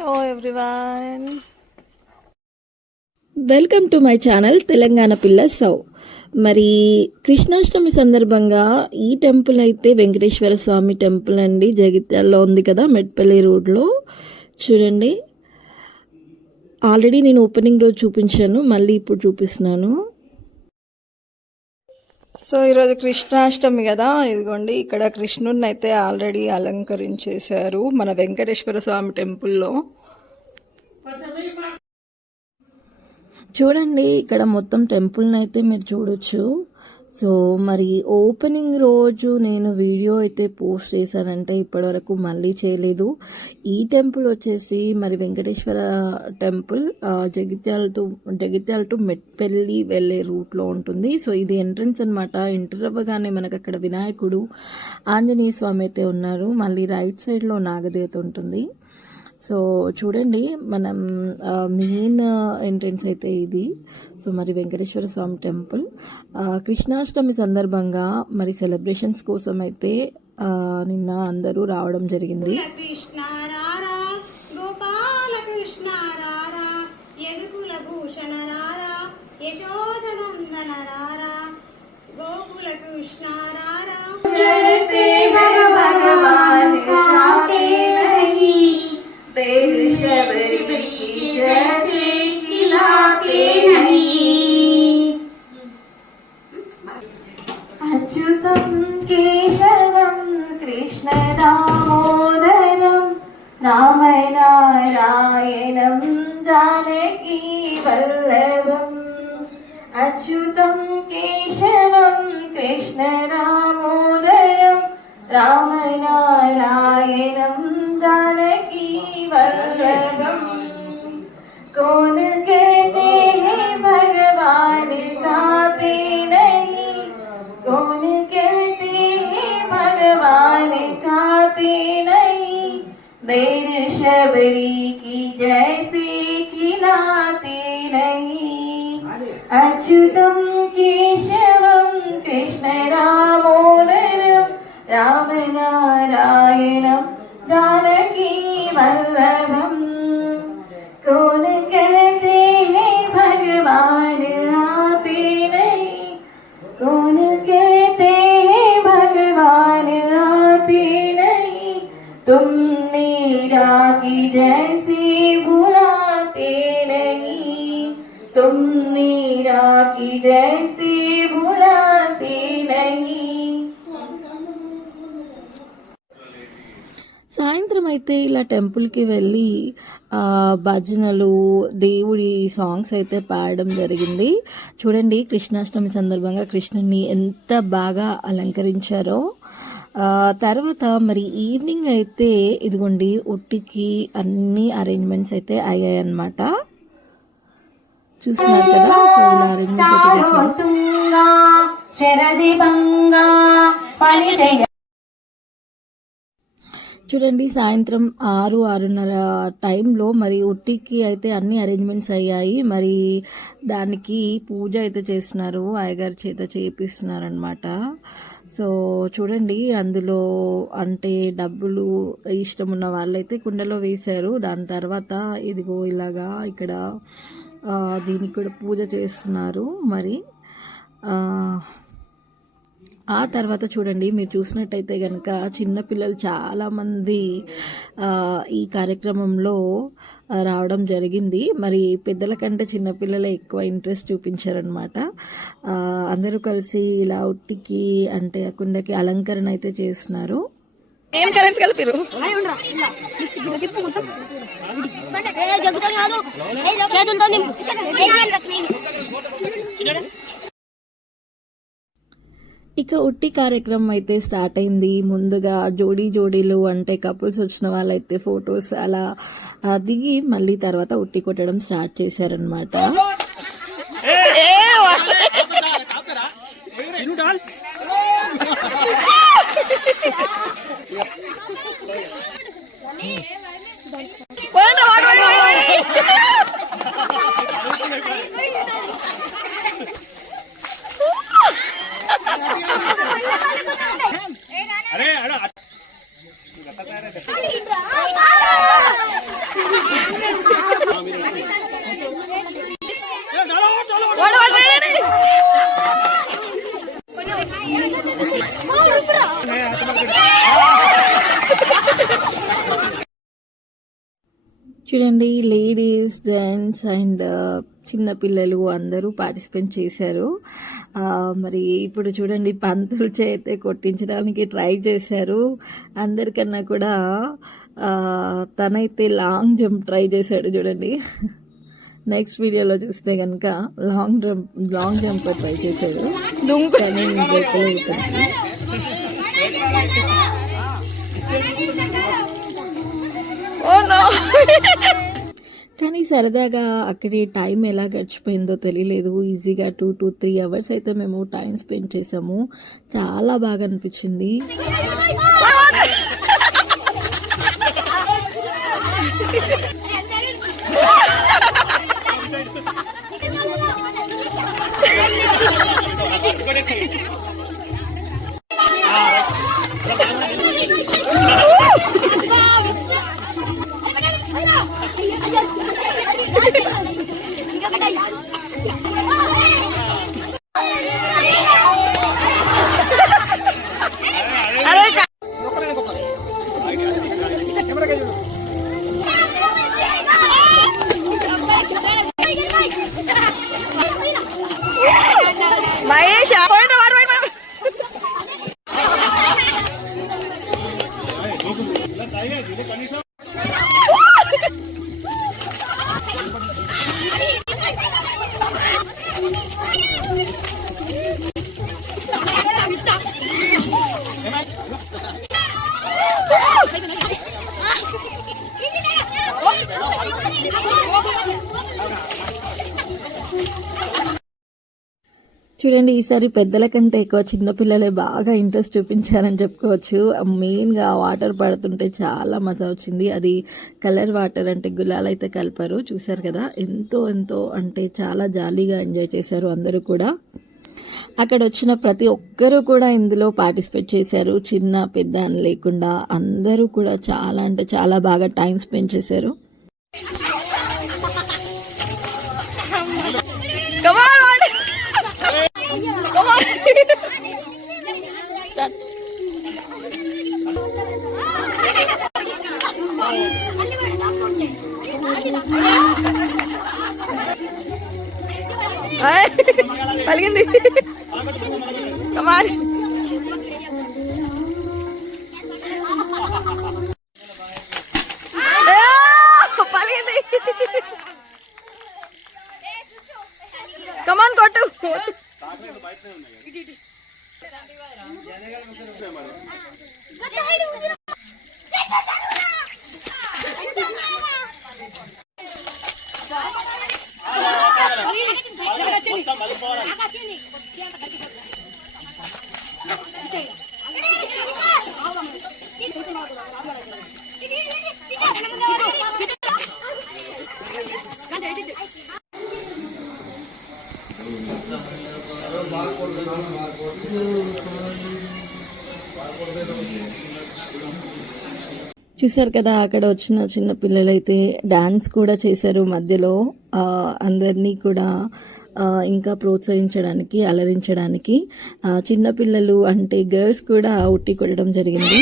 Hello everyone, welcome to my channel Telangana పిల్ల సౌ. మరి కృష్ణాష్టమి సందర్భంగా ఈ టెంపుల్ అయితే వెంకటేశ్వర స్వామి టెంపుల్ అండి, జగిత్యాలలో ఉంది కదా, మెట్పల్లి రోడ్లో. చూడండి, ఆల్రెడీ నేను ఓపెనింగ్ రోజు చూపించాను, మళ్ళీ ఇప్పుడు చూపిస్తున్నాను. సో ఈరోజు కృష్ణాష్టమి కదా, ఇదిగోండి ఇక్కడ కృష్ణుడిని అయితే ఆల్రెడీ అలంకరించేశారు మన వెంకటేశ్వర స్వామి టెంపుల్లో. చూడండి, ఇక్కడ మొత్తం టెంపుల్ని అయితే మీరు చూడొచ్చు. సో మరి ఓపెనింగ్ రోజు నేను వీడియో అయితే పోస్ట్ చేశానంటే ఇప్పటివరకు మళ్ళీ చేయలేదు. ఈ టెంపుల్ వచ్చేసి మరి వెంకటేశ్వర టెంపుల్ జగిత్యాల టు మెట్పల్లి వెళ్ళే రూట్లో ఉంటుంది. సో ఇది ఎంట్రన్స్ అనమాట. ఎంటర్ అవ్వగానే మనకు అక్కడ వినాయకుడు, ఆంజనేయ స్వామి అయితే ఉన్నారు. మళ్ళీ రైట్ సైడ్లో నాగదేవత ఉంటుంది. సో చూడండి, మనం మెయిన్ ఎంట్రన్స్ అయితే ఇది. సో మరి వెంకటేశ్వర స్వామి టెంపుల్ కృష్ణాష్టమి సందర్భంగా మరి సెలబ్రేషన్స్ కోసం అయితే నిన్న అందరూ రావడం జరిగింది. అచ్యుతం కేశవం కృష్ణ దామోదరం రామనారాయణం జానకీ వల్లభం. అచ్యుతం కేశవం కృష్ణ దామోదరం రామనారాయణం జానకీ वल्लभम. कौन कहते हैं भगवान गाते नहीं, कौन कहते हैं भगवान गाते नहीं, बैर शबरी की जैसे खिलाते नहीं. अच्युतम केशवम कृष्ण दामोदरम रामनारायणम जानकी वल्लभम. कौन कहते हैं भगवान आते नहीं, कौन कहते हैं भगवान आते नहीं, तुम मीरा की जैसे बुलाते नहीं, तुम मीरा की जैसे बुलाते नहीं. సాయంత్రం అయితే ఇలా టెంపుల్కి వెళ్ళి భజనలు, దేవుడి సాంగ్స్ అయితే పాడడం జరిగింది. చూడండి, కృష్ణాష్టమి సందర్భంగా కృష్ణుని ఎంత బాగా అలంకరించారో. తర్వాత మరి ఈవినింగ్ అయితే ఇదిగోండి ఉట్టికి అన్ని అరేంజ్మెంట్స్ అయితే అయ్యాయి అన్నమాట. చూస్తున్నారు కదా, సో ఇలా అరేంజ్మెంట్స్ అయితే చూడండి, సాయంత్రం 6-6:30 టైంలో మరి ఉట్టికి అయితే అన్ని అరేంజ్మెంట్స్ అయ్యాయి. మరి దానికి పూజ అయితే చేస్తున్నారు, అయ్యగారి చేత చేపిస్తున్నారు అనమాట. సో చూడండి, అందులో అంటే డబ్బులు ఇష్టం ఉన్న వాళ్ళైతే కుండలో వేశారు. దాని తర్వాత ఇదిగో ఇలాగా ఇక్కడ దీనికి కూడా పూజ చేస్తున్నారు. మరి ఆ తర్వాత చూడండి, మీరు చూసినట్టయితే కనుక చిన్నపిల్లలు చాలామంది ఈ కార్యక్రమంలో రావడం జరిగింది. మరి పెద్దల కంటే చిన్నపిల్లలే ఎక్కువ ఇంట్రెస్ట్ చూపించారనమాట. అందరూ కలిసి ఇలా ఉట్టికి అంటే కుండకి అలంకరణ అయితే చేస్తున్నారు. ఏం కలర్స్ కలిపిరు? ఇక ఉట్టి కార్యక్రమం అయితే స్టార్ట్ అయింది. ముందుగా జోడీలు అంటే కపుల్స్ వచ్చిన వాళ్ళైతే ఫొటోస్ అలా దిగి మళ్ళీ తర్వాత ఉట్టి కొట్టడం స్టార్ట్ చేశారనమాట. अरे చూడండి, లేడీస్, జెంట్స్ అండ్ చిన్నపిల్లలు అందరూ పార్టిసిపేట్ చేశారు. మరి ఇప్పుడు చూడండి, పంతులు చేతే కొట్టించడానికి ట్రై చేశారు. అందరికన్నా కూడా తనైతే లాంగ్ జంప్ ట్రై చేశాడు చూడండి. నెక్స్ట్ వీడియోలో చూస్తే కనుక లాంగ్ జంప్ ట్రై చేశాడు. కానీ దొరకలేదు తనకి. కానీ సరదాగా అక్కడి టైం ఎలా గడిచిపోయిందో తెలియలేదు. ఈజీగా 2 to 3 hours అయితే మేము టైం స్పెండ్ చేసాము. చాలా బాగా అనిపించింది. చూడండి, ఈసారి పెద్దల కంటే ఎక్కువ చిన్నపిల్లలే బాగా ఇంట్రెస్ట్ చూపించారని చెప్పుకోవచ్చు. మెయిన్గా వాటర్ పడుతుంటే చాలా మజా వచ్చింది. అది కలర్ వాటర్, అంటే గులాలు అయితే కలిపారు. చూసారు కదా, ఎంతో అంటే చాలా జాలీగా ఎంజాయ్ చేశారు అందరూ కూడా. అక్కడ వచ్చిన ప్రతి ఒక్కరూ కూడా ఇందులో పార్టిసిపేట్ చేశారు. చిన్న పెద్ద అని లేకుండా అందరూ కూడా చాలా అంటే చాలా బాగా టైం స్పెండ్ చేశారు. పలిగింది. కమాన్. పలిగింది. కమాన్ కొట్టు. చూసారు కదా, అక్కడ వచ్చిన చిన్న పిల్లలైతే డాన్స్ కూడా చేశారు మధ్యలో. అందరినీ కూడా ఇంకా ప్రోత్సహించడానికి, అలరించడానికి చిన్నపిల్లలు అంటే గర్ల్స్ కూడా ఉట్టి కొట్టడం జరిగింది.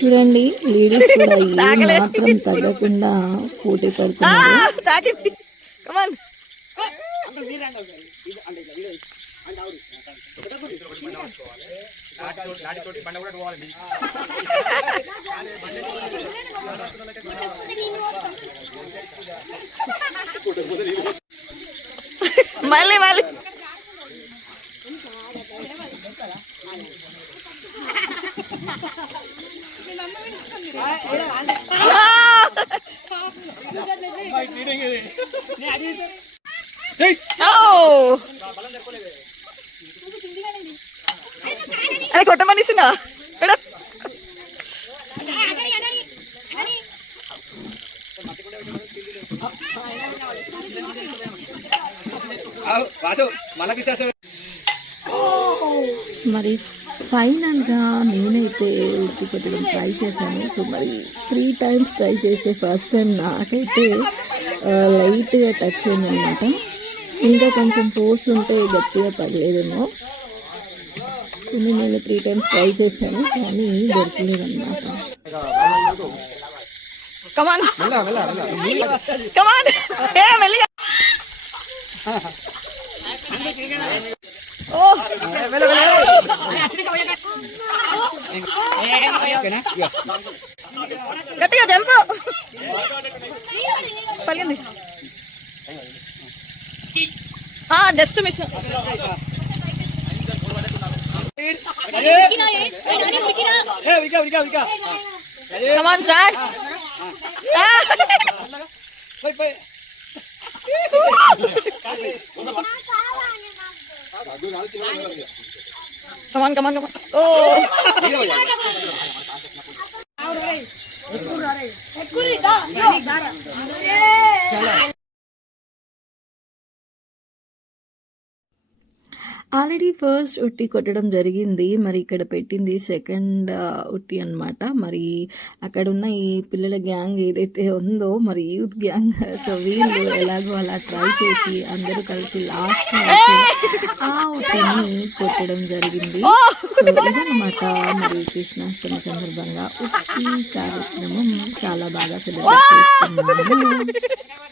చూడండి, లేడీస్ కూడా ఏ మాత్రం తగ్గకుండా పోటీ పడుతున్నారు. మళ్ళీ అరే కొట్టమనిస్తున్నా. మరి ఫైనల్గా నేనైతే ఉట్టి కొట్టడం ట్రై చేశాను. సో మరి 3 times ట్రై చేస్తే ఫస్ట్ టైం నాకైతే లైట్గా టచ్ అయిందనమాట. ఇంకా కొంచెం ఫోర్స్ ఉంటే గట్టిగా పడలేదేమో. తీసుకుని నేను 3 times ట్రై చేశాను, కానీ దొరకలేదన్నమాట. కమాన్ కమాన్ ఏ మెల్లిగా ఓ గట్టిగా జంపు పలిగింది. Just miss. Come on start. Come on come on come on. ఓ ఆల్రెడీ ఫస్ట్ ఉట్టి కొట్టడం జరిగింది. మరి ఇక్కడ పెట్టింది సెకండ్ ఉట్టి అన్నమాట. మరి అక్కడ ఉన్న ఈ పిల్లల గ్యాంగ్ ఏదైతే ఉందో, మరి యూత్ గ్యాంగ్, సో వీళ్ళు ఎలాగో అలా ట్రై చేసి అందరూ కలిసి లాస్ట్ ఆ ఉట్టిని కొట్టడం జరిగింది. సో ఇదన్నమాట మరి కృష్ణాష్టమి సందర్భంగా ఉట్టి కార్యక్రమం చాలా బాగా సెలబ్రేట్ చేసుకున్నాము.